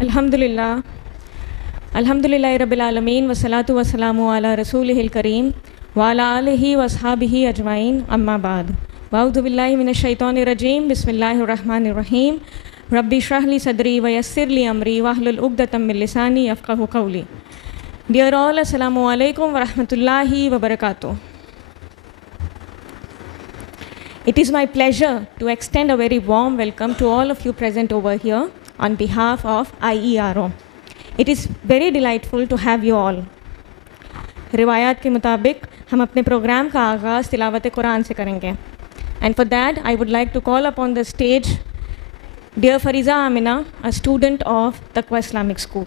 अल्हम्दुलिल्लाह रब्बिल आलमीन वस्सलातु वस्सलामु अला रसूलिहिल करीम व अला आलिहि व अस्हाबिहि अजमाइन अम्मा बाद। अऊज़ु बिल्लाहि मिनश शैतानिर रजीम बिस्मिल्लाहिर रहमानिर रहीम रब्बि इश्रह ली सदरी व यस्सिर ली अमरी वहलुल उक़दतम मिन लिसानी यफ़क़हू क़ौली। Dear all, Assalamu alaikum wa rahmatullahi wa barakatuh. It is my pleasure to extend a very warm welcome to all of you present over here on behalf of IERO. It is very delightful to have you all. रिवायात के मुताबिक हम अपने programme का आगाज़ तिलावत कुरान से करेंगे. And for that, I would like to call upon the stage dear Fariza Amina, a student of Taqwa Islamic School.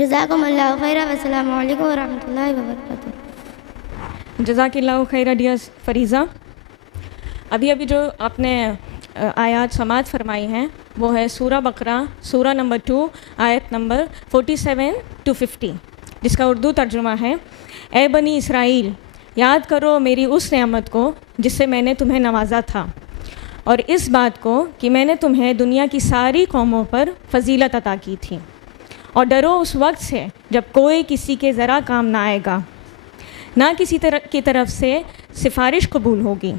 जज़ाकुमुल्लाहु Khaira वस्सलामु अलैकुम वरहमतुल्लाहि वबरकातुहू. जज़ाकिल्लाहु खैरा डियर फरीज़ा. अभी जो आपने आयत समात फरमाई हैं वो है सूरा बकरा सूरा नंबर 2 आयत नंबर 47 to 50, जिसका उर्दू तर्जुमा है, ए बनी इसराइल याद करो मेरी उस नेमत को जिससे मैंने तुम्हें नवाजा था और इस बात को कि मैंने तुम्हें दुनिया की सारी कौमों पर फजीलत अता की थी. और डरो उस वक्त से जब कोई किसी के ज़रा काम ना आएगा, ना किसी की तरफ से सिफारिश कबूल होगी,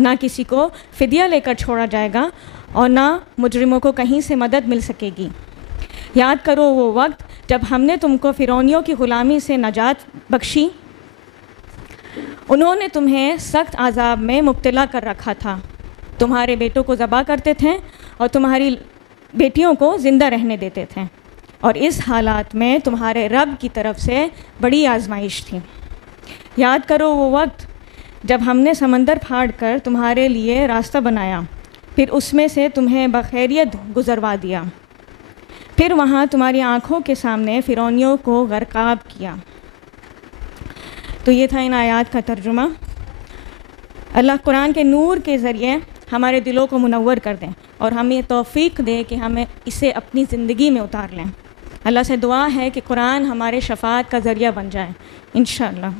ना किसी को फ़िदिया लेकर छोड़ा जाएगा और ना मुजरिमों को कहीं से मदद मिल सकेगी. याद करो वो वक्त जब हमने तुमको फ़िरौनियों की ग़ुलामी से नजात बख्शी. उन्होंने तुम्हें सख्त आज़ाब में मुब्तला कर रखा था. तुम्हारे बेटों को ज़बा करते थे और तुम्हारी बेटियों को ज़िंदा रहने देते थे. और इस हालात में तुम्हारे रब की तरफ से बड़ी आजमाइश थी. याद करो वो वक्त जब हमने समंदर फाड़ कर तुम्हारे लिए रास्ता बनाया, फिर उसमें से तुम्हें बखैरियत गुज़रवा दिया, फिर वहाँ तुम्हारी आँखों के सामने फ़िरौनियों को गर्काब किया. तो ये था इन आयात का तर्जुमा. अल्लाह कुरान के नूर के ज़रिए हमारे दिलों को मुनव्वर कर दें और हमें तौफ़ीक दे कि हमें इसे अपनी ज़िंदगी में उतार लें. अल्लाह से दुआ है कि कुरान हमारे शफ़ाअत का ज़रिया बन जाए इंशाअल्लाह।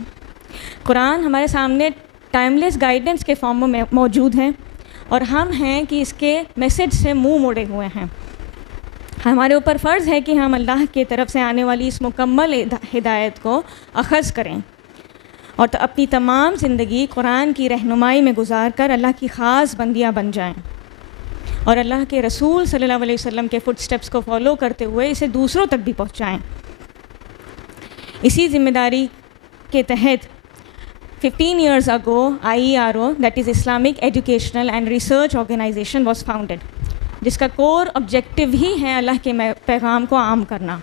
कुरान हमारे सामने टाइमलेस गाइडेंस के फॉर्म में मौजूद है और हम हैं कि इसके मैसेज से मुंह मोड़े हुए हैं। हमारे ऊपर फ़र्ज़ है कि हम अल्लाह की तरफ से आने वाली इस मुकम्मल हिदायत को अख़ज़ करें और तो अपनी तमाम ज़िंदगी कुरान की रहनुमाई में गुजार कर अल्लाह की ख़ास बंदियाँ बन जाएं और अल्लाह के रसूल सल्लल्लाहु अलैहि वसल्लम के फुटस्टेप्स को फॉलो करते हुए इसे दूसरों तक भी पहुँचाएँ। इसी ज़िम्मेदारी के तहत 15 years ago IERO, that is Islamic Educational and Research Organization, was founded, जिसका कोर ऑब्जेक्टिव ही है अल्लाह के पैगाम को आम करना।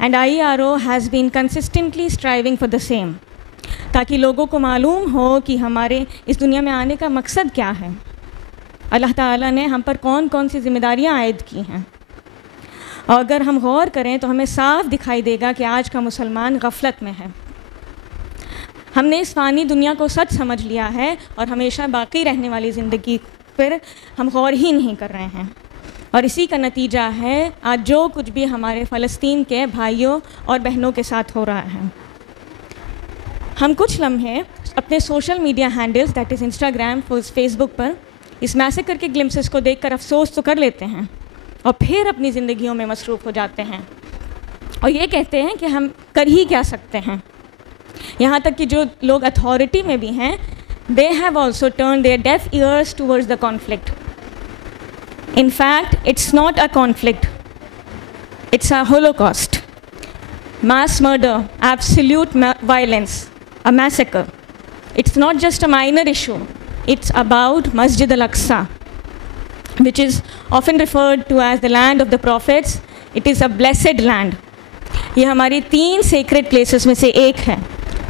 And IERO has been consistently striving for the same, ताकि लोगों को मालूम हो कि हमारे इस दुनिया में आने का मकसद क्या है, अल्लाह ताला ने हम पर कौन कौन सी जिम्मेदारियाँ आयद की हैं। और अगर हम गौर करें तो हमें साफ दिखाई देगा कि आज का मुसलमान गफलत में है। हमने इस फ़ानी दुनिया को सच समझ लिया है और हमेशा बाकी रहने वाली ज़िंदगी पर हम गौर ही नहीं कर रहे हैं। और इसी का नतीजा है आज जो कुछ भी हमारे फ़लस्तीन के भाइयों और बहनों के साथ हो रहा है। हम कुछ लम्हे अपने social media handles, that is Instagram, Facebook पर इस मैसेकर के ग्लिम्सेस को देखकर अफसोस तो कर लेते हैं और फिर अपनी ज़िंदगियों में मसरूफ़ हो जाते हैं और ये कहते हैं कि हम कर ही क्या सकते हैं। यहाँ तक कि जो लोग अथॉरिटी में भी हैं, they have also turned their deaf ears towards the conflict. In fact, it's not a conflict, it's a holocaust, mass murder, absolute violence, a massacre. It's not just a minor issue, it's about Masjid al-Aqsa, which is often referred to as the land of the prophets. It is a blessed land. ये हमारी 3 sacred places में से एक है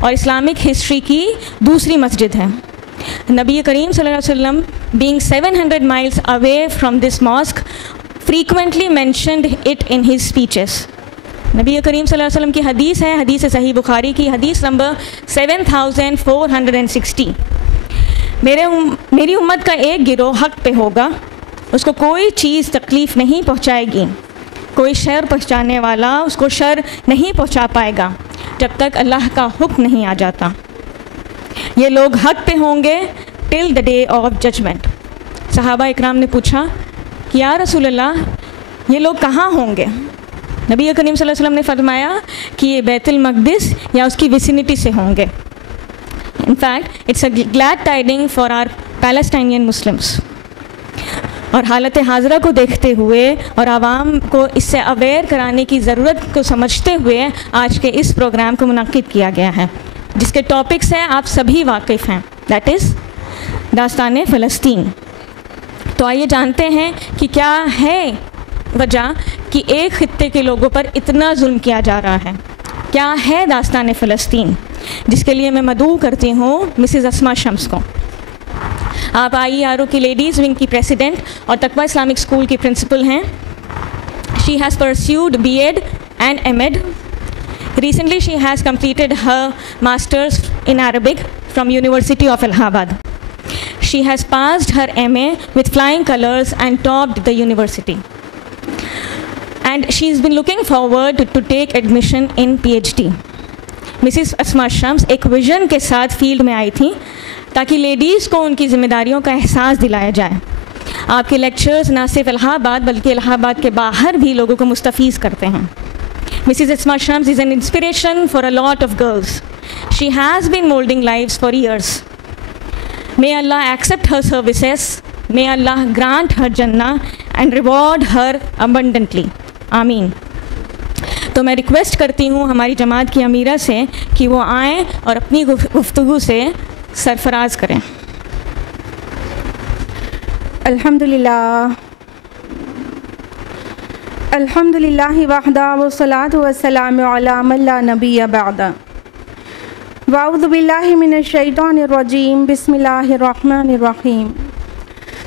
और Islamic history की दूसरी मस्जिद है। नबी करीम सल्लल्लाहु अलैहि वसल्लम being 700 miles away from this mosque frequently mentioned it in his speeches. नबी करीम सल्लल्लाहु अलैहि वसल्लम की हदीस है, हदीस सही बुखारी की हदीस नंबर 7460। मेरी उम्मत का एक गिरोह हक़ पे होगा, उसको कोई चीज़ तकलीफ़ नहीं पहुँचाएगी, कोई शर पहुँचाने वाला उसको शर नहीं पहुँचा पाएगा जब तक अल्लाह का हुक्म नहीं आ जाता। ये लोग हक़ पे होंगे till the day of judgment. सहाबा इकराम ने पूछा कि या रसूल अल्लाह, ये लोग कहाँ होंगे? नबी करीम सल्लल्लाहु अलैहि वसल्लम ने फरमाया कि ये बैतुल मक़दिस या उसकी विसिनिटी से होंगे। In fact, it's a glad tiding for our Palestinian Muslims. और हालत हाज़रा को देखते हुए और आवाम को इससे अवेयर कराने की ज़रूरत को समझते हुए आज के इस प्रोग्राम को मुनक़्क़िद किया गया है, जिसके टॉपिक्स हैं आप सभी वाकिफ़ हैं, दैट इज़ दास्तान फ़लस्तीन। तो आइए जानते हैं कि क्या है वजह कि एक ख़ित्ते के लोगों पर इतना जुल्म किया जा रहा है। क्या है दास्तान फ़लस्तीन, जिसके लिए मैं मदऊ करती हूँ मिसेज़ अस्मा शम्स को। आप IERO की लेडीज़ विंग की प्रेसिडेंट और तकवा इस्लामिक स्कूल की प्रिंसिपल हैं। She has pursued BEd and M.Ed. Recently she has completed her Masters in Arabic from University of Allahabad. She has passed her MA with flying colors and topped the university. And she's been looking forward to take admission in PhD. Mrs Asma Shams एक vision के साथ field में आई थी ताकि ladies को उनकी ज़िम्मेदारियों का एहसास दिलाया जाए। आपके लेक्चर्स न सिर्फ इलाहाबाद बल्कि इलाहाबाद के बाहर भी लोगों को मुस्तफ़ीज़ करते हैं। Mrs Asma Shams is an inspiration for a lot of girls. She has been moulding lives for years. May Allah accept her services. May Allah grant her Jannah and reward her abundantly. आमीन. तो मैं रिक्वेस्ट करती हूँ हमारी जमात की अमीरा से कि वो आएँ और अपनी गुफ्तगू से सरफराज करें। अल्हम्दुलिल्लाह अल्हम्दुलिल्लाहि वहदा वस्सलातु वस्सलामु अला मन ला नबिय्य बअदा। वाउज़ु बिल्लाहि मिनश शैतानिर रजीम। बिस्मिल्लाहिर रहमानिर रहीम।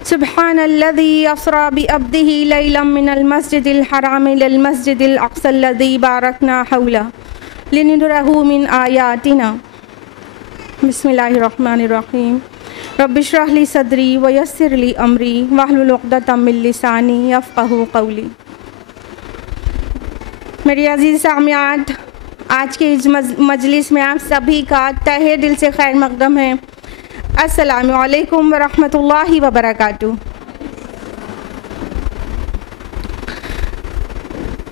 सुब्हानल्लज़ी अस्रा बिअब्दिही लैलन मिनल मस्जिदिल हराम इलल मस्जिदिल अक़्सल्लज़ी बारकना हौला लिनुरहु मिन आयातिना। बिस्मिल्लाहिर रहमानिर रहीम। रब्बि इश्रह ली सदरी व यस्सिर ली अमरी वहलुल उक़दतम मिन लिसानी यफ़क़हू क़ौली। मेरी अज़ीज़ सामियात, आज के इस मजलिस में आप सभी का तहे दिल से खैर मक़दम है। अस्सलामु अलैकुम व रहमतुल्लाहि व बरकातुहू।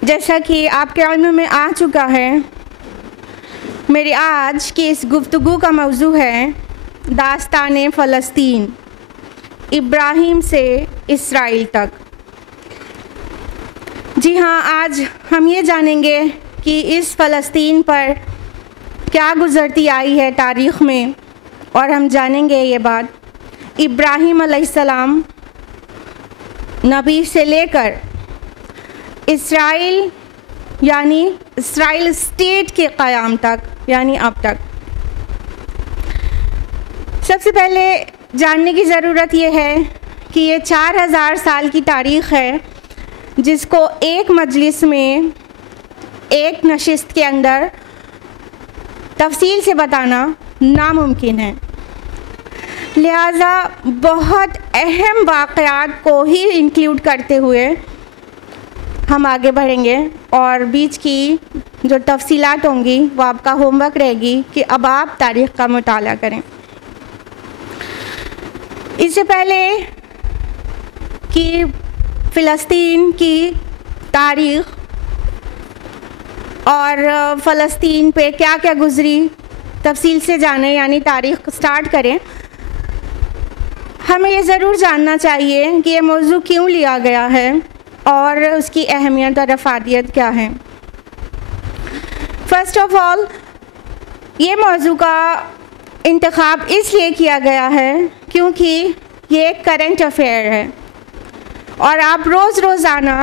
जैसा कि आपके इल्म में आ चुका है, मेरी आज की इस गुफ्तगू का मौजू है दास्तान फ़लस्तीन, इब्राहीम से इसराइल तक। जी हाँ, आज हम ये जानेंगे कि इस फ़लस्तीन पर क्या गुज़रती आई है तारीख़ में, और हम जानेंगे ये बात इब्राहीम अलैहिस्सलाम नबी से लेकर इसराइल यानी इसराइल स्टेट के क़याम तक, यानी अब तक। सबसे पहले जानने की ज़रूरत ये है कि ये 4000 साल की तारीख़ है, जिसको एक मजलिस में, एक नशिस्त के अंदर तफसील से बताना नामुमकिन है। लिहाजा बहुत अहम वाक़यात को ही इंक्लूड करते हुए हम आगे बढ़ेंगे, और बीच की जो तफसीलात होंगी वो आपका होमवर्क रहेगी कि अब आप तारीख़ का मुताला करें। इससे पहले कि फ़लस्तीन की तारीख़ और फ़लस्तीन पे क्या क्या गुज़री तफसील से जाने, यानी तारीख़ स्टार्ट करें, हमें ये ज़रूर जानना चाहिए कि ये मौजू क्यों लिया गया है और उसकी अहमियत और अफादियत क्या है। फ़र्स्ट ऑफ़ ऑल, ये मौजू का इंतखाब इसलिए किया गया है क्योंकि ये एक करंट अफेयर है, और आप रोज़ाना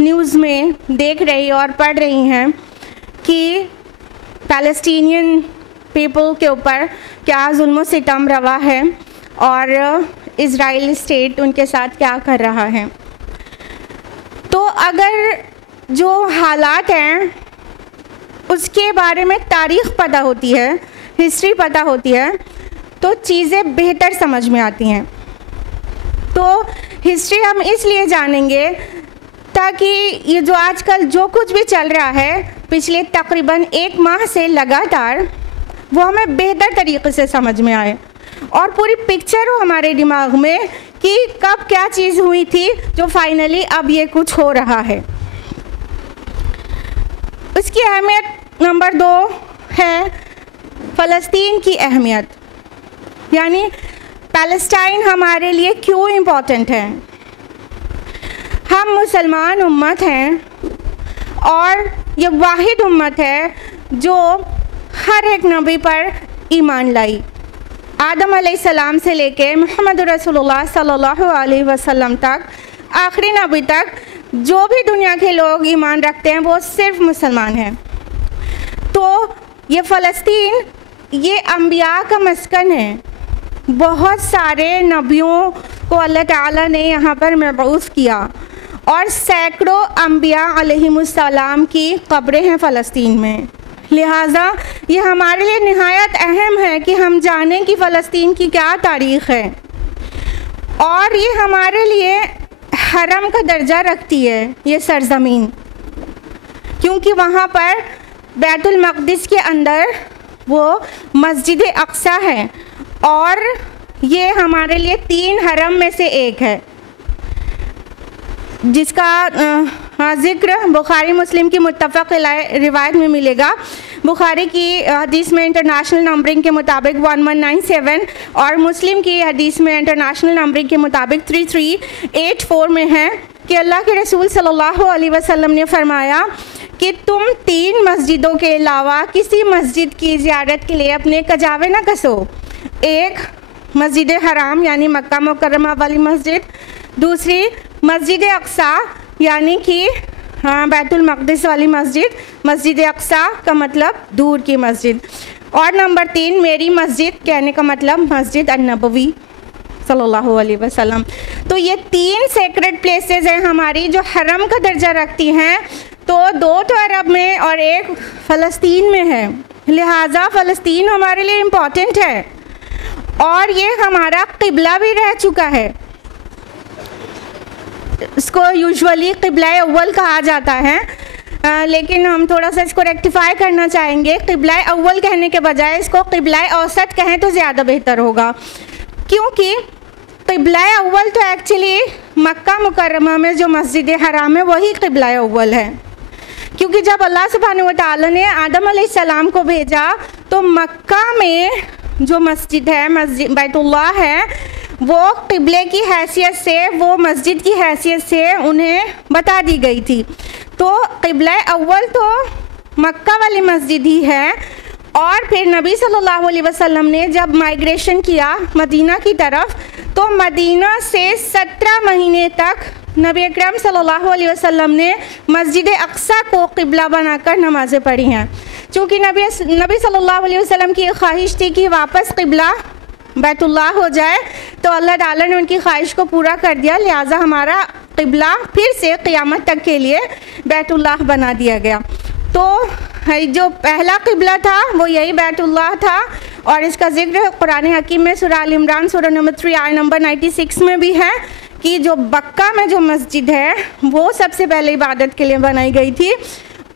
न्यूज़ में देख रही और पढ़ रही हैं कि पैलेस्टीनियन पीपल के ऊपर क्या जुल्म सितम रवा है और इज़राइल स्टेट उनके साथ क्या कर रहा है। तो अगर जो हालात हैं उसके बारे में तारीख़ पता होती है, हिस्ट्री पता होती है, तो चीज़ें बेहतर समझ में आती हैं। तो हिस्ट्री हम इसलिए जानेंगे ताकि ये जो आजकल जो कुछ भी चल रहा है पिछले तकरीबन 1 माह से लगातार, वो हमें बेहतर तरीक़े से समझ में आए और पूरी पिक्चर हो हमारे दिमाग में कि कब क्या चीज़ हुई थी जो फाइनली अब ये कुछ हो रहा है। उसकी अहमियत नंबर 2 है फ़लस्तीन की अहमियत, यानी पैलेस्टाइन हमारे लिए क्यों इम्पोर्टेंट है। हम मुसलमान उम्मत हैं और ये वाहिद उम्मत है जो हर एक नबी पर ईमान लाई। आदम अलैहिस्सलाम से लेके मोहम्मद रसूलुल्लाह सल्लल्लाहु अलैहि वसल्लम तक, आखिरी नबी तक जो भी दुनिया के लोग ईमान रखते हैं वो सिर्फ मुसलमान हैं। तो ये फ़लस्तीन ये अंबिया का मस्कन है। बहुत सारे नबियों को अल्लाह ताला ने यहाँ पर मबऊस किया, और सैकड़ों अंबिया अलैहिमुस्सलाम की कब्रें हैं फ़लस्तीन में। लिहाजा ये हमारे लिए निहायत अहम है कि हम जानें कि फ़लस्तीन की क्या तारीख़ है, और ये हमारे लिए हरम का दर्जा रखती है ये सरज़मीन, क्योंकि वहाँ पर बैतुल मक़दिस के अंदर वो मस्जिद अक्सा है, और ये हमारे लिए 3 हरम में से एक है, जिसका ज़िक्र बुखारी मुस्लिम की मुत्तफ़क़ रिवायत में मिलेगा। बुखारी की हदीस में इंटरनेशनल नंबरिंग के मुताबिक 1197, और मुस्लिम की हदीस में इंटरनेशनल नंबरिंग के मुताबिक 3384 में है कि अल्लाह के रसूल सल्लल्लाहु अलैहि वसल्लम ने फरमाया कि तुम 3 मस्जिदों के अलावा किसी मस्जिद की ज़ियारत के लिए अपने कजावे न कसो। एक, मस्जिद हराम यानी मक्का मुकर्रमा वाली मस्जिद, दूसरी मस्जिद अक्सा यानी कि बैतुल मक़दिस वाली मस्जिद, मस्जिद अक्सा का मतलब दूर की मस्जिद, और नंबर 3 मेरी मस्जिद कहने का मतलब मस्जिद अन्नबवी सल्लल्लाहु अलैहि वसल्लम। तो ये 3 सेक्रेड प्लेसेस हैं हमारी जो हरम का दर्जा रखती हैं। तो 2 तो अरब में और 1 फ़लस्तीन में है। लिहाजा फ़लस्तीन हमारे लिए इम्पॉर्टेंट है, और ये हमारा क़िबला भी रह चुका है। इसको यूजुअली क़िबला अव्वल कहा जाता है, लेकिन हम थोड़ा सा इसको रेक्टिफाई करना चाहेंगे। क़िबला अव्वल कहने के बजाय इसको क़िबला औसत कहें तो ज़्यादा बेहतर होगा, क्योंकि क़िबला अव्वल तो एक्चुअली मक्का मुकर्रमा में जो मस्जिद हराम है वही क़िबला अव्वल है। क्योंकि जब अल्लाह सुब्हानहू व तआला ने आदम अलैहिस्सलाम को भेजा तो मक्का में जो मस्जिद है, मस्जिद बैतुल्लाह है, वो क़िबले की हैसियत से, वो मस्जिद की हैसियत से उन्हें बता दी गई थी। तो क़िबला अव्वल तो मक्का वाली मस्जिद ही है, और फिर नबी सल्लल्लाहु अलैहि वसल्लम ने जब माइग्रेशन किया मदीना की तरफ, तो मदीना से 17 महीने तक नबी अकरम सल्लल्लाहु अलैहि वसल्लम ने मस्जिद अक्सा को क़िबला बनाकर नमाज़ें पढ़ी हैं। चूँकि नबी सल्लल्लाहु अलैहि वसल्लम की ख्वाहिश थी कि वापस क़िबला बैतुल्लाह हो जाए, तो अल्लाह ताला ने उनकी ख्वाहिश को पूरा कर दिया, लिहाजा हमारा क़िबला फिर से क़ियामत तक के लिए बैतुल्लाह बना दिया गया। तो जो पहला क़िबला था वो यही बैतुल्लाह था, और इसका ज़िक्र कुरान हकीम में सूरह आल इमरान सूरह नंबर 3 आयत नंबर 96 में भी है कि जो मक्का में जो मस्जिद है वो सबसे पहले इबादत के लिए बनाई गई थी,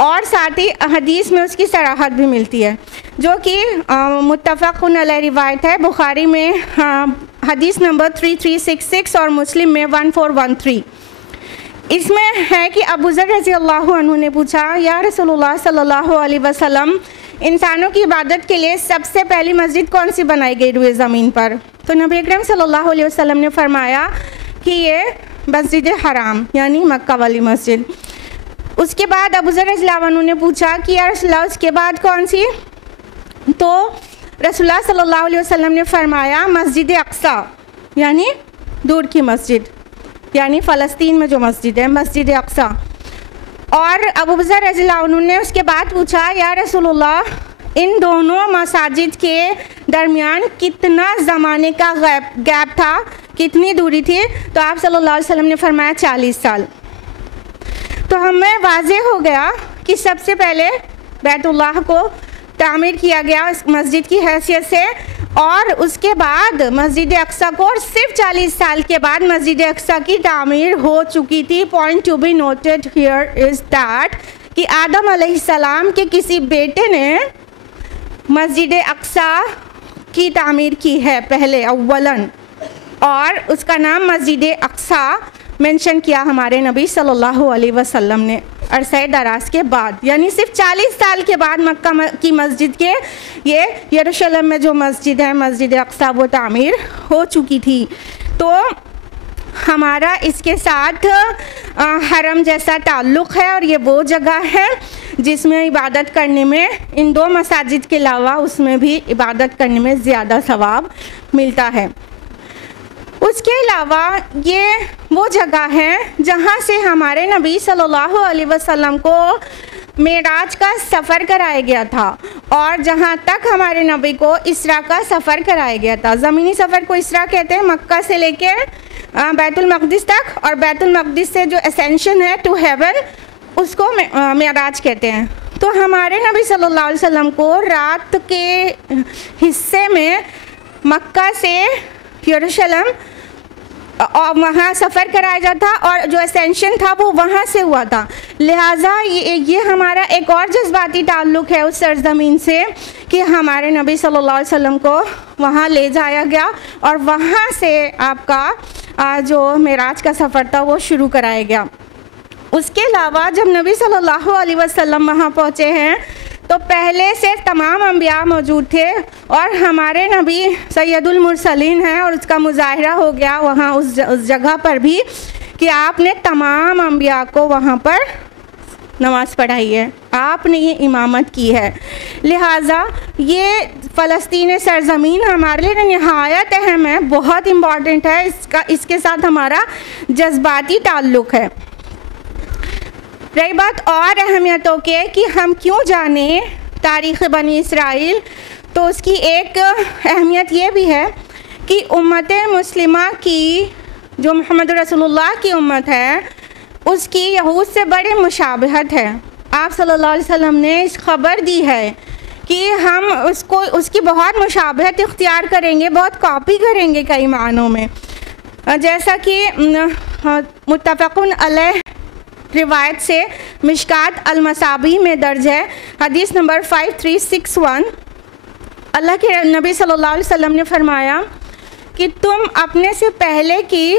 और साथ ही हदीस में उसकी सराहत भी मिलती है, जो कि मुत्तफ़क़ुन अलैह रिवायत है। बुखारी में हदीस नंबर 3366 और मुस्लिम में 1413। इसमें है कि अबू ज़र रज़ी अल्लाह अन्हु ने पूछा, या रसूलुल्लाह सल्लल्लाहु अलैहि वसल्लम, इंसानों की इबादत के लिए सबसे पहली मस्जिद कौन सी बनाई गई रुए ज़मीन पर? तो नबी अकरम सल्लल्लाहु अलैहि वसल्लम ने फरमाया कि ये मस्जिद हराम यानी मक्का वाली मस्जिद। उसके बाद अबू ज़र रज़ियल्लाहु अन्हु ने पूछा कि या रसूलल्लाह उसके बाद कौन सी? तो रसूलुल्लाह सल्लल्लाहु अलैहि वसल्लम ने फरमाया मस्जिद अक्सा यानी दूर की मस्जिद, यानी फ़लस्तीन में जो मस्जिद है मस्जिद अक्सा। और अबू ज़र रज़ियल्लाहु अन्हु ने उसके बाद पूछा, या रसूलुल्लाह इन दोनों मसाजिद के दरमियान कितना ज़माने का गैप था, कितनी दूरी थी? तो आप सल्लल्लाहु अलैहि वसल्लम ने फरमाया 40 साल। तो हमें वाज़ेह हो गया कि सबसे पहले बैतुल्लाह को तामीर किया गया इस मस्जिद की हैसियत से, और उसके बाद मस्जिद अक्सा को, और सिर्फ 40 साल के बाद मस्जिद अक्सा की तामीर हो चुकी थी। Point to be noted here is that कि आदम अलैहिस्सलाम के किसी बेटे ने मस्जिद अक्सा की तामीर की है पहले अव्वलन, और उसका नाम मस्जिद अक्सा मेंशन किया हमारे नबी सल्लल्लाहु अलैहि वसल्लम ने अरसे दराज के बाद, यानी सिर्फ 40 साल के बाद मक्का की मस्जिद के ये यरूशलेम में जो मस्जिद है मस्जिद अक्सा वो तामीर हो चुकी थी। तो हमारा इसके साथ हरम जैसा ताल्लुक़ है, और ये वो जगह है जिसमें इबादत करने में इन दो मसाजिद के अलावा उसमें भी इबादत करने में ज़्यादा सवाब मिलता है। उसके अलावा ये वो जगह है जहाँ से हमारे नबी सल्लल्लाहु अलैहि वसल्लम को मेराज का सफ़र कराया गया था, और जहाँ तक हमारे नबी को इसरा का सफ़र कराया गया था। ज़मीनी सफ़र को इसरा कहते हैं, मक्का से लेके बैतुल मक़दिस तक, और बैतुल मक़दिस से जो असेंशन है टू हेवन उसको मेराज कहते हैं। तो हमारे नबी सल्लल्लाहु अलैहि वसल्लम को रात के हिस्से में मक्का से यरूशलेम और वहाँ सफ़र कराया जाता, और जो असेंशन था वो वहाँ से हुआ था। लिहाजा ये हमारा एक और जज्बाती ताल्लुक़ है उस सरज़मीन से कि हमारे नबी सल्लल्लाहु अलैहि वसल्लम को वहाँ ले जाया गया, और वहाँ से आपका जो मेराज का सफ़र था वो शुरू कराया गया। उसके अलावा जब नबी सल्लल्लाहु अलैहि वसल्लम वहाँ पहुँचे हैं तो पहले से तमाम अंबिया मौजूद थे, और हमारे नबी सैयदुल मुरसलीन हैं, और उसका मुज़ाहिरा हो गया वहाँ उस जगह पर भी कि आपने तमाम अंबिया को वहाँ पर नमाज़ पढ़ाई है, आपने ये इमामत की है। लिहाजा ये फ़लस्तीन सरज़मीन हमारे लिए निहायत अहम है, बहुत इम्पॉर्टेंट है, इसके साथ हमारा जज्बाती ताल्लुक़ है। रही बात और अहमियतों के कि हम क्यों जाने तारीख़ बनी इसराइल, तो उसकी एक अहमियत ये भी है कि उम्मत मुस्लिमा की जो मोहम्मद रसूलुल्लाह की उम्मत है उसकी यहूद से बड़ी मुशाबहत है। आप सल्लल्लाहु अलैहि वसल्लम ने इस खबर दी है कि हम उसकी बहुत मुशाबहत इख्तियार करेंगे, बहुत कॉपी करेंगे कई मानों में, जैसा कि मुत्तफ़क़ुन अलैह रिवायत से मिशकात अल-मसाबी में दर्ज है, हदीस नंबर 5361। अल्लाह के नबी सल्लल्लाहु अलैहि वसल्लम ने फरमाया कि तुम अपने से पहले की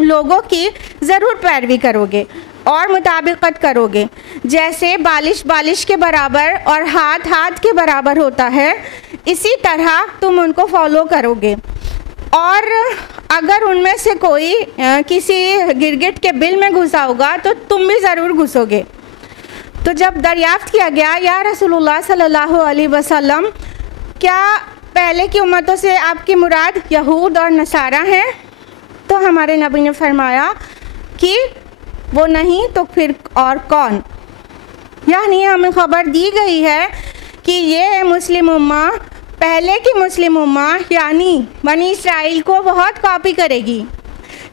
लोगों की ज़रूर पैरवी करोगे, और मुताबिकत करोगे। जैसे बालिश बालिश के बराबर और हाथ हाथ के बराबर होता है, इसी तरह तुम उनको फॉलो करोगे। और अगर उनमें से कोई किसी गिरगिट के बिल में घुसा होगा तो तुम भी ज़रूर घुसोगे। तो जब दरियाफ्त किया गया, या रसूलुल्लाह सल्लल्लाहु अलैहि वसल्लम, क्या पहले की उम्मतों से आपकी मुराद यहूद और नसारा हैं? तो हमारे नबी ने फरमाया कि वो नहीं तो फिर और कौन। यानी हमें ख़बर दी गई है कि ये मुस्लिम उम्मा, पहले की मुस्लिम उम्मा यानी बनी इसराइल को बहुत कॉपी करेगी।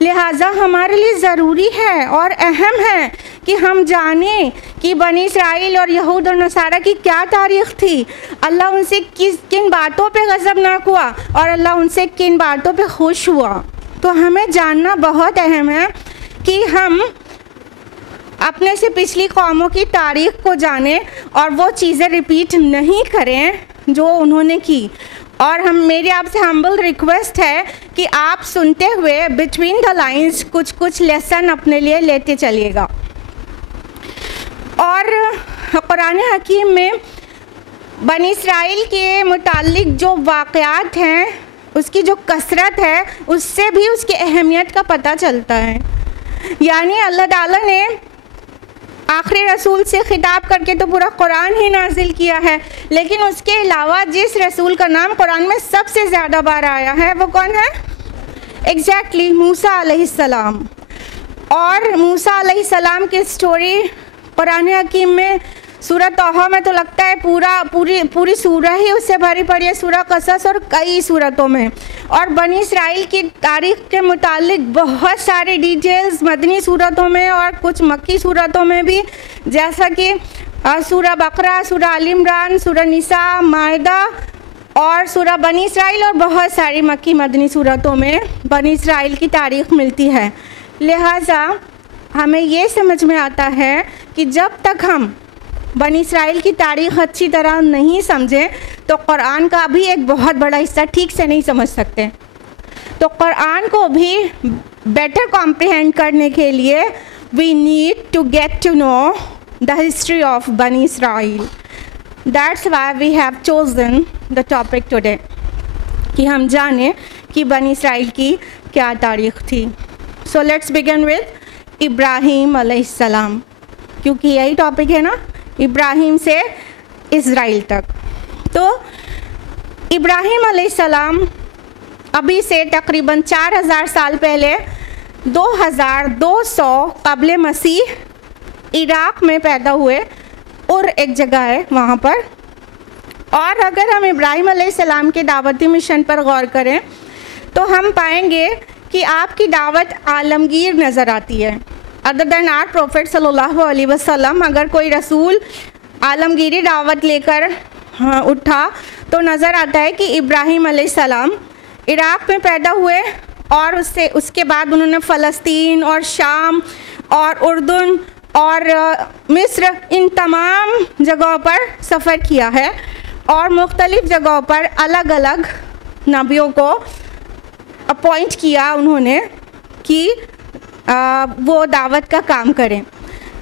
लिहाजा हमारे लिए ज़रूरी है और अहम है कि हम जानें कि बनी इसराइल और यहूद और नसारा की क्या तारीख़ थी, अल्लाह उनसे किन बातों पे गज़बनाक हुआ और अल्लाह उनसे किन बातों पे खुश हुआ। तो हमें जानना बहुत अहम है कि हम अपने से पिछली कौमों की तारीख़ को जानें और वो चीज़ें रिपीट नहीं करें जो उन्होंने की। और मेरी आपसे हम्बल रिक्वेस्ट है कि आप सुनते हुए बिटवीन द लाइंस कुछ कुछ लेसन अपने लिए लेते चलिएगा। और कुरान हकीम में बनी इसराइल के मुताल्लिक जो वाक़यात हैं, उसकी जो कसरत है, उससे भी उसकी अहमियत का पता चलता है। यानी अल्लाह ताला ने आखिरी रसूल से ख़िताब करके तो पूरा कुरान ही नाजिल किया है, लेकिन उसके अलावा जिस रसूल का नाम कुरान में सबसे ज़्यादा बार आया है वो कौन है? एग्जैक्टली मूसा अलैहिस्सलाम। और मूसा अलैहिस्सलाम की स्टोरी कुरान हकीम में सूरह तौहा में तो लगता है पूरी सूरह ही उससे भरी पड़ी है, सूरह कसस और कई सूरतों में। और बनी इसराइल की तारीख़ के मुतालिक बहुत सारी डिटेल्स मदनी सूरतों में और कुछ मक्की सूरतों में भी, जैसा कि सूरह बकरा, सूरह आल इमरान, सूरह निसा, माइदा और सूरह बनी इसराइल और बहुत सारी मक्की मदनी सूरतों में बनी इसराइल की तारीख़ मिलती है। लिहाजा हमें ये समझ में आता है कि जब तक हम बनी इसराइल की तारीख़ अच्छी तरह नहीं समझें तो कुरान का भी एक बहुत बड़ा हिस्सा ठीक से नहीं समझ सकते। तो कुरान को भी बेटर कॉम्प्रिहेंड करने के लिए we need to get to know the history of Bani Israel. That's why we have chosen the topic today, कि हम जानें कि बनी इसराइल की क्या तारीख़ थी। So let's begin with Ibrahim अलैहिस्सलाम, क्योंकि यही टॉपिक है ना, इब्राहीम से इज़राइल तक। तो इब्राहीम अलैहिस्सलाम अभी से तकरीबन 4000 साल पहले 2200 क़ब्ल मसीह इराक़ में पैदा हुए, और एक जगह है वहाँ पर। और अगर हम इब्राहीम अलैहिस्सलाम के दावती मिशन पर गौर करें तो हम पाएंगे कि आपकी दावत आलमगीर नज़र आती है। अदर दैन आर प्रोफेट सल्लल्लाहु अलैहि वसल्लम, अगर कोई रसूल आलमगीरी दावत लेकर उठा तो नज़र आता है कि इब्राहीम अलैहिस्सलाम इराक़ में पैदा हुए और उसके बाद उन्होंने फ़लस्तीन और शाम और उर्दुन और मिस्र, इन तमाम जगहों पर सफ़र किया है और मुख्तलिफ़ जगहों पर अलग अलग नबियों को अपॉइंट किया उन्होंने कि वो दावत का काम करें।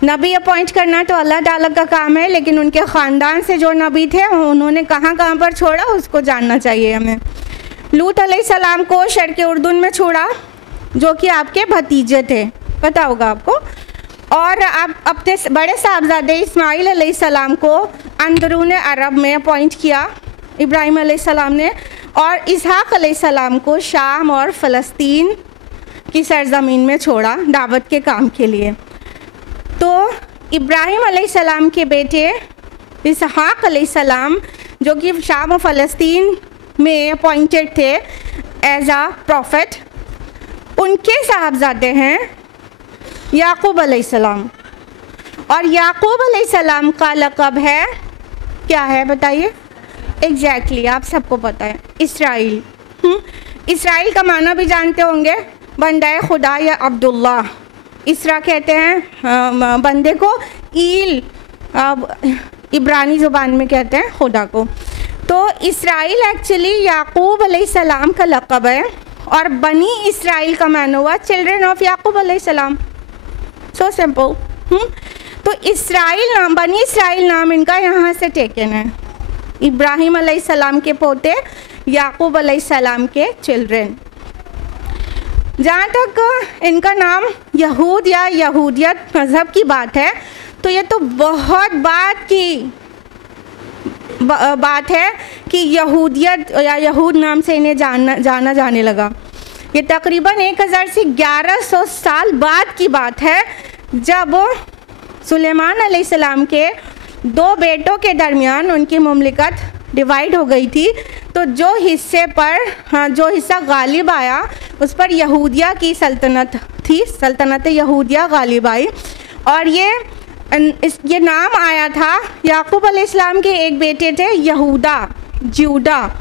नबी अपॉइंट करना तो अल्लाह ताला का काम है, लेकिन उनके ख़ानदान से जो नबी थे उन्होंने कहाँ कहाँ पर छोड़ा उसको जानना चाहिए हमें। लूत अलैहिस्सलाम को शर्क़ उर्दुन में छोड़ा, जो कि आपके भतीजे थे, पता होगा आपको। और आप अपने बड़े साहबजादे इस्माइल अलैहिस्सलाम को अंदरून अरब में अपॉइंट किया इब्राहीम अलैहिस्सलाम ने, और इसहाक़ अलैहिस्सलाम को शाम और फ़लस्तीन की सरज़मीन में छोड़ा दावत के काम के लिए। तो इब्राहीम अलैहिस्सलाम के बेटे इसहाक़ अलैहिस्सलाम, जो कि शाम और फ़लस्तीन में अपॉइंटेड थे एज आ प्रॉफिट, उनके साहबजादे हैं याकूब अलैहिस्सलाम। और याकूब अलैहिस्सलाम का लक़ब है, क्या है बताइए? एग्जैक्टली आप सबको पता है, इसराइल। इसराइल का माना भी जानते होंगे, बंदा खुदा या अब्दुल्ला। इसरा कहते हैं बंदे को, ईल इब्रानी ज़ुबान में कहते हैं खुदा को। तो इसराइल एक्चुअली याकूब अलैहिस्सलाम का लक़ब है, और बनी इसराइल का माना हुआ चिल्ड्रन ऑफ याकूब अलैहिस्सलाम। So simple. तो इसराइल नाम, बनी इसराइल नाम इनका यहाँ से टेकन है। इब्राहिम अलैहिस्सलाम के पोते, याकूब अलैहिस्सलाम के चिल्ड्रन। जहाँ तक इनका नाम यहूद या यहूदियत मज़हब की बात है, तो ये तो बहुत बात है कि यहूदियत या यहूद नाम से इन्हें जाना जाने लगा। ये तकरीबन 1000 से 1100 साल बाद की बात है, जब सुलेमान अलैहिस्सलाम के 2 बेटों के दरमियान उनकी मुमलिकत डिवाइड हो गई थी। तो जो हिस्सा गालिब आया उस पर यहूदिया की सल्तनत थी, सल्तनत यहूदिया गालिब आई। और ये नाम आया था, याकूब अलैहिस्सलाम के एक बेटे थे यहूदा, जूदा,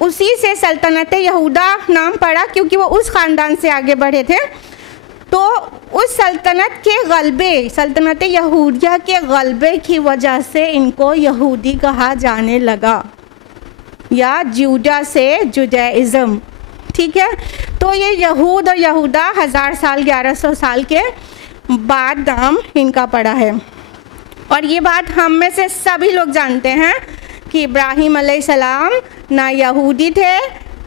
उसी से सल्तनत यहूदा नाम पड़ा क्योंकि वो उस ख़ानदान से आगे बढ़े थे। तो उस सल्तनत के गलबे, सल्तनत यहूदिया के गलबे की वजह से इनको यहूदी कहा जाने लगा, या जूदा से जुडाइज़म। ठीक है, तो ये यहूद और यहूदा 1000 साल 1100 साल के बाद नाम इनका पड़ा है। और ये बात हम में से सभी लोग जानते हैं कि इब्राहिम अलैहिस्सलाम ना यहूदी थे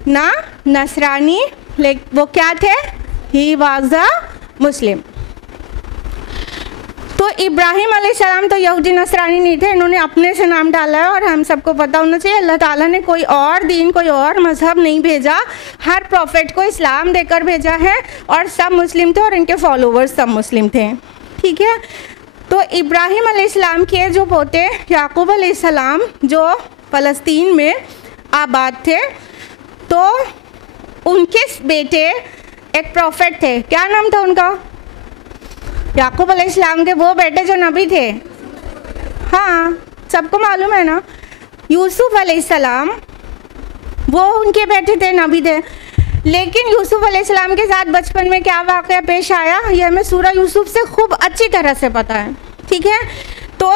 ना नसरानी, लेकिन वो क्या थे? ही वाज अ मुस्लिम। तो इब्राहिम अलैहिस्सलाम तो यहूदी नसरानी नहीं थे, इन्होंने अपने से नाम डाला है। और हम सबको पता होना चाहिए अल्लाह ताला ने कोई और दीन, कोई और मज़हब नहीं भेजा, हर प्रॉफिट को इस्लाम देकर भेजा है और सब मुस्लिम थे और इनके फॉलोवर्स सब मुस्लिम थे। ठीक है, तो इब्राहिम अलैहिस्सलाम के जो पोते याकूब अलैहिस्सलाम जो फ़लस्तीन में आबाद थे, तो उनके बेटे एक प्रॉफिट थे। क्या नाम था उनका? याकूब अलैहिस्सलाम के वो बेटे जो नबी थे, हाँ सबको मालूम है ना, यूसुफ अलैहिस्सलाम, वो उनके बेटे थे, नबी थे। लेकिन यूसुफ अलैहिस्सलाम के साथ बचपन में क्या वाक़या पेश आया, यह हमें सूरह यूसुफ से खूब अच्छी तरह से पता है। ठीक है, तो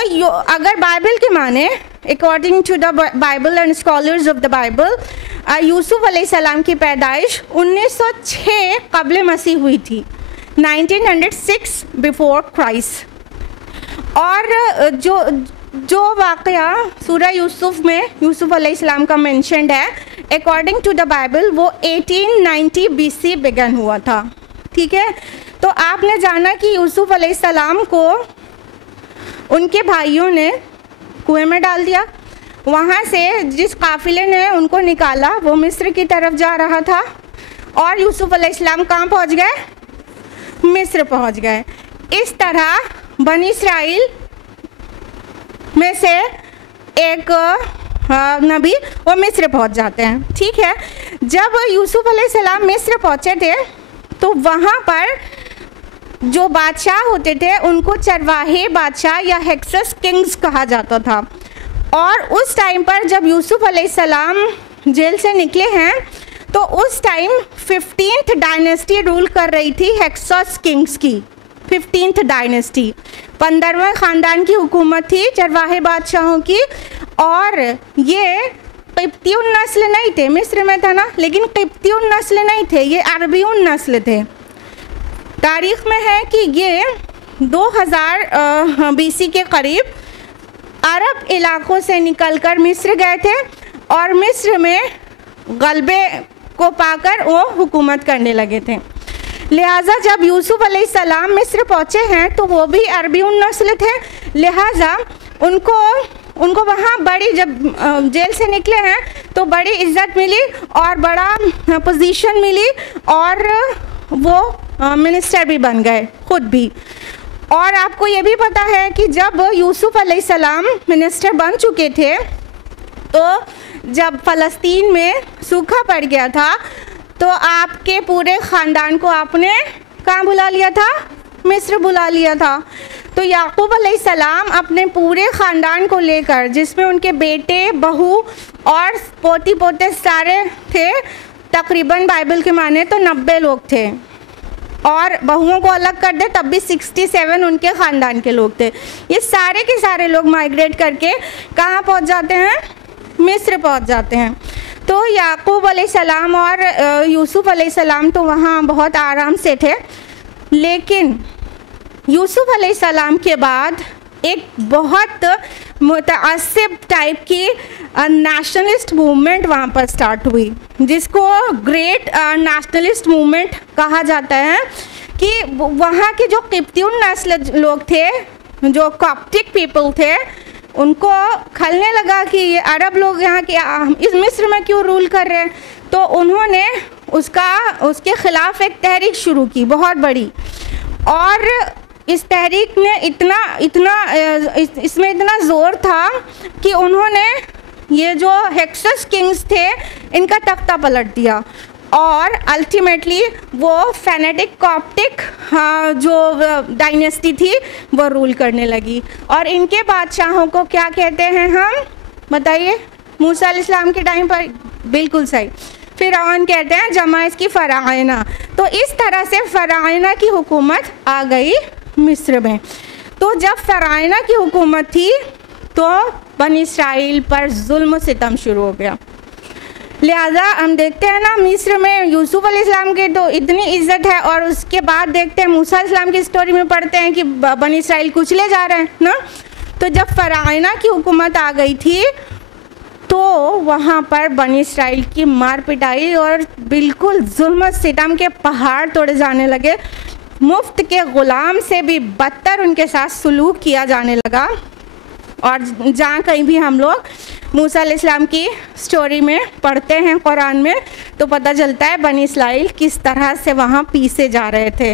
अगर बाइबल के माने, according to the Bible and scholars of the Bible, Yusuf अलैहिस्सलाम की पैदाइश 1906 क़ब्ल मसीह हुई थी, 1906 बिफोर क्राइस्ट। और जो वाक़या सूरह यूसुफ में यूसुफ अलैहिस्सलाम का मेंशन्ड है, अकॉर्डिंग टू द बाइबल वो 1890 BC बिगन हुआ था। ठीक है, तो आपने जाना कि यूसुफ अलैहिस्सलाम को उनके भाइयों ने कुएं में डाल दिया। वहाँ से जिस काफ़िले ने उनको निकाला वो मिस्र की तरफ जा रहा था, और यूसुफ अलैहिस्सलाम कहाँ पहुँच गए? मिस्र पहुँच गए। इस तरह बनी इसराइल में से एक नबी वो मिस्र पहुँच जाते हैं। ठीक है, जब यूसुफ अलैहिस्सलाम मिस्र पहुँचे थे तो वहाँ पर जो बादशाह होते थे उनको चरवाहे बादशाह या हेक्सस किंग्स कहा जाता था। और उस टाइम पर जब यूसुफ अलैहिस्सलाम जेल से निकले हैं तो उस टाइम 15th डायनेस्टी रूल कर रही थी, हेक्सस किंग्स की 15th डायनेस्टी, 15वें ख़ानदान की हुकूमत थी चरवाहे बादशाहों की। और ये क़िब्तियुन नस्ल नहीं थे, मिस्र में था ना, लेकिन क़िब्तियुन नस्ल नहीं थे, ये अरबियुन नस्ल थे। तारीख़ में है कि ये 2000 BC के करीब अरब इलाक़ों से निकलकर मिस्र गए थे और मिस्र में गलबे को पाकर वो हुकूमत करने लगे थे। लिहाजा जब यूसुफ अलैहिस्सलाम मिस्र पहुँचे हैं तो वो भी अरबियुन नस्ल थे, लिहाजा उनको वहाँ बड़ी, जब जेल से निकले हैं तो बड़ी इज़्ज़त मिली और बड़ा पोजीशन मिली और वो मिनिस्टर भी बन गए खुद भी। और आपको ये भी पता है कि जब यूसुफ अलैहिस्सलाम मिनिस्टर बन चुके थे तो जब फ़लस्तीन में सूखा पड़ गया था तो आपके पूरे ख़ानदान को आपने कहाँ बुला लिया था? मिस्र बुला लिया था। तो याकूब अलैहिस्सलाम अपने पूरे ख़ानदान को लेकर, जिसमें उनके बेटे, बहू और पोती पोते सारे थे, तकरीबन बाइबल के माने तो 90 लोग थे, और बहुओं को अलग कर दे तब भी 67 उनके ख़ानदान के लोग थे। ये सारे के सारे लोग माइग्रेट करके कहाँ पहुँच जाते हैं? मिस्र पहुँच जाते हैं। तो याकूब अलैहिस्सलाम और यूसुफ अलैहिस्सलाम तो वहाँ बहुत आराम से थे, लेकिन यूसुफ अलैहिस्सलाम के बाद एक बहुत मुतअस्सिब टाइप की नेशनलिस्ट मूवमेंट वहाँ पर स्टार्ट हुई, जिसको ग्रेट नेशनलिस्ट मूवमेंट कहा जाता है। कि वहाँ के जो किप्तियुन नस्ल लोग थे, जो कॉप्टिक पीपल थे, उनको खलने लगा कि ये अरब लोग यहाँ के इस मिस्र में क्यों रूल कर रहे हैं। तो उन्होंने उसके ख़िलाफ़ एक तहरीक शुरू की बहुत बड़ी, और इस तहरीक ने इसमें इतना ज़ोर था कि उन्होंने ये जो हेक्सस किंग्स थे इनका तख्ता पलट दिया, और अल्टीमेटली वो फेनेटिक कॉप्टिक जो डायनेस्टी थी वो रूल करने लगी। और इनके बादशाहों को क्या कहते हैं हम, बताइए? मूसा अलैहिस्सलाम के टाइम पर बिल्कुल सही, फ़िरौन कहते हैं, जमा इसकी फ़राइना। तो इस तरह से फ़राइना की हुकूमत आ गई मिस्र में। तो जब फ़राइना की हुकूमत थी तो बनी इसराइल पर जुल्म सितम शुरू हो गया। लिहाजा हम देखते हैं ना, मिस्र में यूसुफ अलैहिस्सलाम के तो इतनी इज़्ज़त है, और उसके बाद देखते हैं मूसा अलैहिस्सलाम की स्टोरी में पढ़ते हैं कि बनी इसराइल कुचले जा रहे हैं ना। तो जब फ़राइना की हुकूमत आ गई थी तो वहाँ पर बनी इसराइल की मार पिटाई और बिल्कुल जुल्म सितम के पहाड़ तोड़े जाने लगे। मुफ्त के ग़ुलाम से भी बदतर उनके साथ सलूक किया जाने लगा। और जहाँ कहीं भी हम लोग मूसा अलैहिस्सलाम की स्टोरी में पढ़ते हैं कुरान में, तो पता चलता है बनी इसराइल किस तरह से वहाँ पीसे जा रहे थे।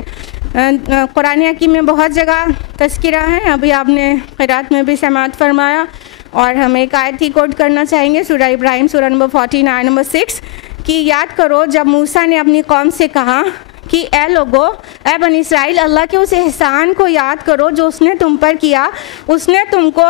कुरान हकीम में बहुत जगह तज़किरा है, अभी आपने क़िरात में भी समाअत फरमाया, और हम एक आयत ही कोट करना चाहेंगे, सूरह इब्राहिम सूरह नंबर 14 आयत नंबर 6 कि याद करो जब मूसा ने अपनी कौम से कहा कि ए लोगो, ए बनी इसराइल, अल्लाह के उस एहसान को याद करो जो उसने तुम पर किया। उसने तुमको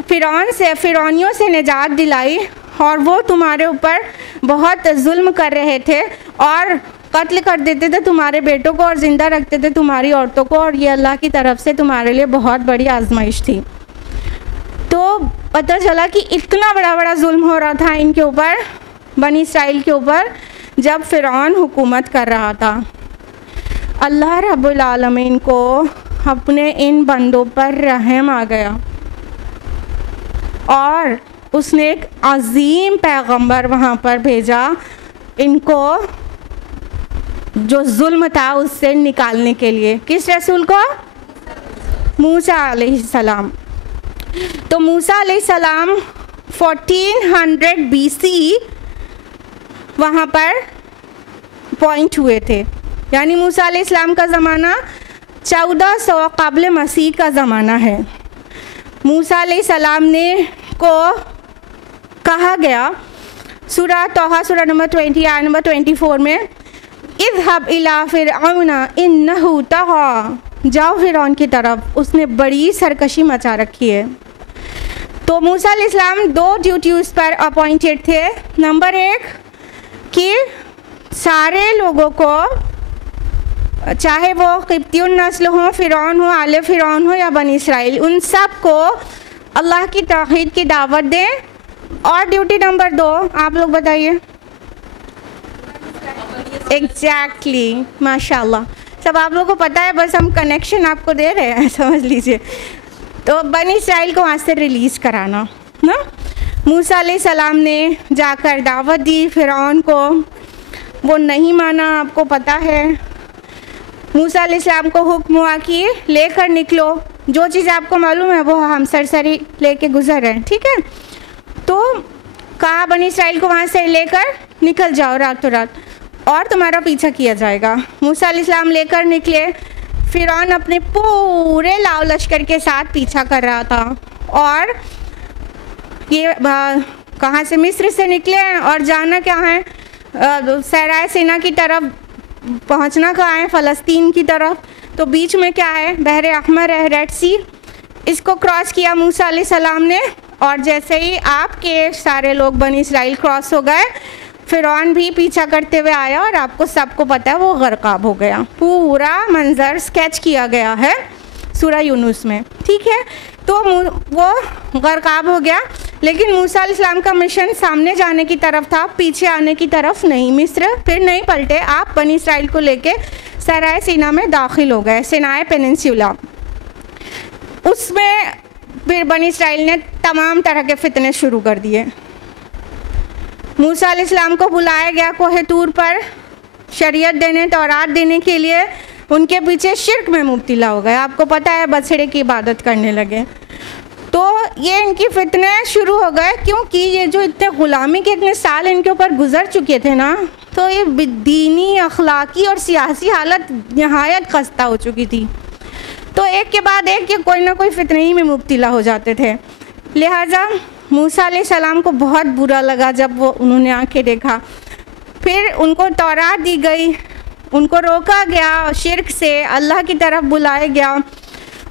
फ़िरौनियों से निजात दिलाई, और वो तुम्हारे ऊपर बहुत जुल्म कर रहे थे और कत्ल कर देते थे तुम्हारे बेटों को और ज़िंदा रखते थे तुम्हारी औरतों को, और ये अल्लाह की तरफ से तुम्हारे लिए बहुत बड़ी आजमाइश थी। तो पता चला कि इतना बड़ा जुल्म हो रहा था इनके ऊपर, बनी इसराइल के ऊपर, जब फ़िरौन हुकूमत कर रहा था। अल्लाह रब्बुल आलमीन को अपने इन बंदों पर रहम आ गया, और उसने एक अजीम पैगंबर वहाँ पर भेजा इनको जो जुल्म था उससे निकालने के लिए। किस रसूल को? मूसा अलैहिस्सलाम। तो मूसा अलैहिस्सलाम 1400 BC वहाँ पर पॉइंट हुए थे, यानी मूसा अलैहिस्सलाम का ज़माना 1400 क़ब्ल मसीह का ज़माना है। मूसा अलैहिस्सलाम ने को कहा गया सूरह तोहा सूरह नंबर 20 आयत नंबर 24 में, इज़हब इला फ़िरऔना इन्नहु तग़ा, जाओ फ़िरौन की तरफ, उसने बड़ी सरकशी मचा रखी है। तो मूसा अलैहिस्सलाम 2 ड्यूटीज़ पर अपॉइंटेड थे। नंबर 1 कि सारे लोगों को, चाहे वो किप्तियुन नस्ल हो, फ़िरौन हो, आले फ़िरौन हो या बनी इसराइल, उन सब को अल्लाह की तौहीद की दावत दें। और ड्यूटी नंबर 2 आप लोग बताइए। एग्जैक्टली, माशाल्लाह, सब आप लोगों को पता है, बस हम कनेक्शन आपको दे रहे हैं, समझ लीजिए। तो बनी इसराइल को वहाँ से रिलीज़ कराना ना। मूसा अलैहिस्सलाम ने जाकर दावत दी फ़िरौन को, वो नहीं माना, आपको पता है। मूसा अलैहिस्सलाम को हुक्म हुआ कि लेकर निकलो, जो चीज़ आपको मालूम है वो हम सरसरी लेके गुजर रहे हैं, ठीक है। तो कहा बनी इसराइल को वहाँ से लेकर निकल जाओ रातों रात, और तुम्हारा पीछा किया जाएगा। मूसा अलैहिस्सलाम लेकर निकले, फ़िरौन अपने पूरे लाव लश्कर के साथ पीछा कर रहा था, और ये कहाँ से, मिस्र से निकले हैं, और जाना क्या है, सहराए सीना की तरफ पहुँचना कहाँ है, फ़लस्तीन की तरफ। तो बीच में क्या है, बहरे अहमर है, रेड सी, इसको क्रॉस किया मूसा अलैहिस्सलाम ने, और जैसे ही आपके सारे लोग बनी इसराइल क्रॉस हो गए, फ़िरौन भी पीछा करते हुए आया, और आपको सबको पता है वो गर्काब हो गया। पूरा मंज़र स्केच किया गया है सूरह यूनुस में, ठीक है। तो वो गर्काब हो गया, लेकिन मूसा अलैहिस्सलाम का मिशन सामने जाने की तरफ था, पीछे आने की तरफ नहीं। मिस्र फिर नहीं पलटे, आप बनी इसराइल को लेके सहराए सीना में दाखिल हो गए, सिनाए पेनिनसुला। उसमें फिर बनी इस्राइल ने तमाम तरह के फितने शुरू कर दिए। मूसा अलैहिस्सलाम को बुलाया गया कोहे तूर पर शरीयत देने, तौरात देने के लिए। उनके पीछे शिर्क में मुब्तला हो गए। आपको पता है बछड़े की इबादत करने लगे। तो ये इनकी फितने शुरू हो गए, क्योंकि ये जो इतने ग़ुलामी के इतने साल इनके ऊपर गुजर चुके थे ना, तो ये दीनी, अखलाकी और सियासी हालत नहायत खस्ता हो चुकी थी। तो एक के बाद एक ये कोई ना कोई फितने ही में मुब्तला हो जाते थे। लिहाजा मूसा अलैहिस्सलाम को बहुत बुरा लगा जब उन्होंने आंखें देखा। फिर उनको तौरात दी गई, उनको रोका गया शिर्क से, अल्लाह की तरफ बुलाया गया।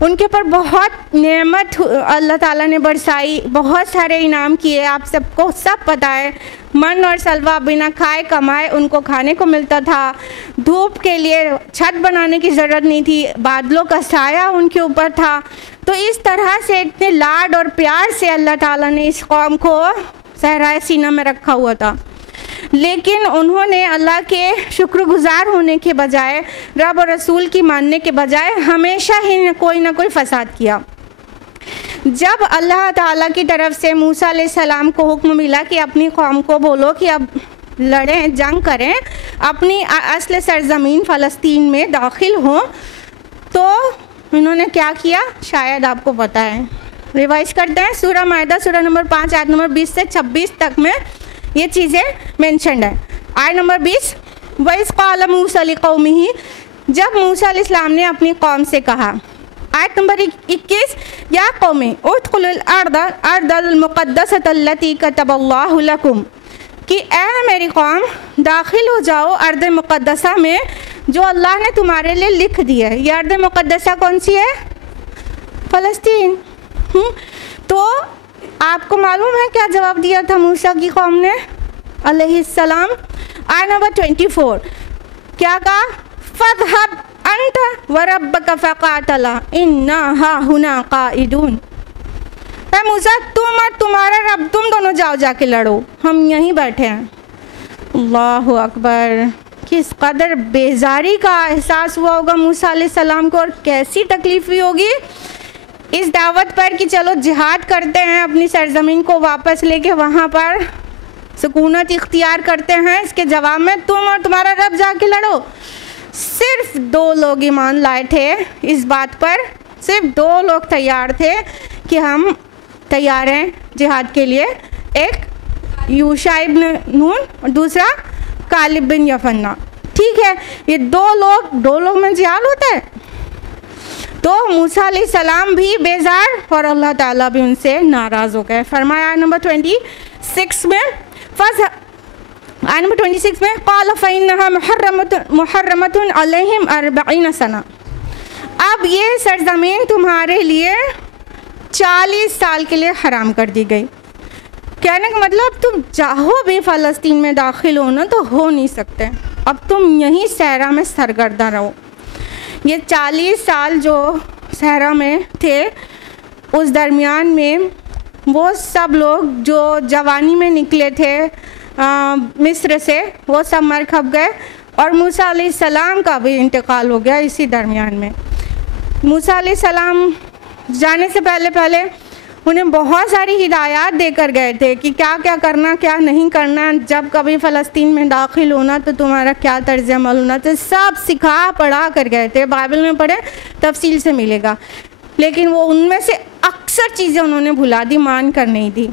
उनके ऊपर बहुत नेमत अल्लाह ताला ने बरसाई, बहुत सारे इनाम किए। आप सबको सब पता है, मन और सलवा बिना खाए कमाए उनको खाने को मिलता था। धूप के लिए छत बनाने की ज़रूरत नहीं थी, बादलों का साया उनके ऊपर था। तो इस तरह से इतने लाड और प्यार से अल्लाह ताला ने इस कौम को सहराए सीना में रखा हुआ था। लेकिन उन्होंने अल्लाह के शुक्रगुजार होने के बजाय, रब और रसूल की मानने के बजाय हमेशा ही कोई ना कोई फसाद किया। जब अल्लाह ताला की तरफ से मूसा अलैहिस्सलाम को हुक्म मिला कि अपनी कौम को बोलो कि अब लड़ें, जंग करें, अपनी असल सरज़मीन फ़लस्तीन में दाखिल हों, तो इन्होंने क्या किया शायद आपको पता है। रिवाइज़ करते हैं। सूरह माइदा सूरह नंबर 5 आयत नंबर 20 से 26 तक में ये चीज़ें मेंशन्ड है। आयत नंबर 20, वइज़ क़ाल मूसा लिक़ौमिही, जब मूसा अलैहिस्सलाम ने अपनी कौम से कहा। आयत नंबर 21, या कौमी उदखुलुल अर्दल मुक़द्दसतल्लती कतबल्लाहु लकुम, कि ऐ मेरी कौम दाखिल हो जाओ अर्द मुक़द्दसा में जो अल्लाह ने तुम्हारे लिए लिख दी है। ये अर्द मुक़द्दसा कौन सी है? फ़लस्तीन। तो आपको मालूम है क्या जवाब दिया था मूसा की कौम ने अलैहिस्सलाम? आयत नंबर 24, क्या कहा? फ़ज़हब अंत व रब्बका फ़क़ातिला इन्ना हाहुना क़ाइदून। ऐ मूसा, तुम और तुम्हारा रब, तुम दोनों जाओ जाके लड़ो, हम यहीं बैठे हैं। अल्लाहु अकबर। किस कदर बेजारी का एहसास हुआ होगा मूसा अलैहिस्सलाम को, और कैसी तकलीफ़ हुई होगी इस दावत पर कि चलो जिहाद करते हैं, अपनी सरज़मीन को वापस लेके वहाँ पर सुकूनत इख्तियार करते हैं। इसके जवाब में तुम और तुम्हारा रब जाके लड़ो। सिर्फ 2 लोग ईमान लाए थे इस बात पर, सिर्फ 2 लोग तैयार थे कि हम तैयार हैं जिहाद के लिए। एक यूशा इब्न नून और दूसरा कालिब बिन यफन्ना। ठीक है, ये 2 लोग में जिहाद होता है। तो मूसा अलैहिस्सलाम भी बेजार और अल्लाह ताला भी उनसे नाराज़ हो गए। फरमाया नंबर 26 में, आयत नंबर 26 में, क़ाल फ़इन्नहा मुहर्रमतुन अलैहिम 40 सना। अब ये सरज़मीन तुम्हारे लिए 40 साल के लिए हराम कर दी गई। कहने का मतलब तुम चाहो भी फ़लस्तीन में दाखिल हो ना तो हो नहीं सकते, अब तुम यहीं सहरा में सरगर्दा रहो। ये 40 साल जो सहरा में थे, उस दरमियान में वो सब लोग जो जवानी में निकले थे मिस्र से, वो सब मर खप गए और मूसा अलैहिस्सलाम का भी इंतकाल हो गया इसी दरमियान में। मूसा अलैहिस्सलाम जाने से पहले उन्हें बहुत सारी हिदायत देकर गए थे कि क्या क्या करना, क्या नहीं करना, जब कभी फ़लस्तीन में दाखिल होना तो तुम्हारा क्या तर्ज अमल होना, तो सब सिखा पढ़ा कर गए थे। बाइबल में पढ़े तफसील से मिलेगा। लेकिन वो उनमें से अक्सर चीज़ें उन्होंने भुला दी, मान कर नहीं दी।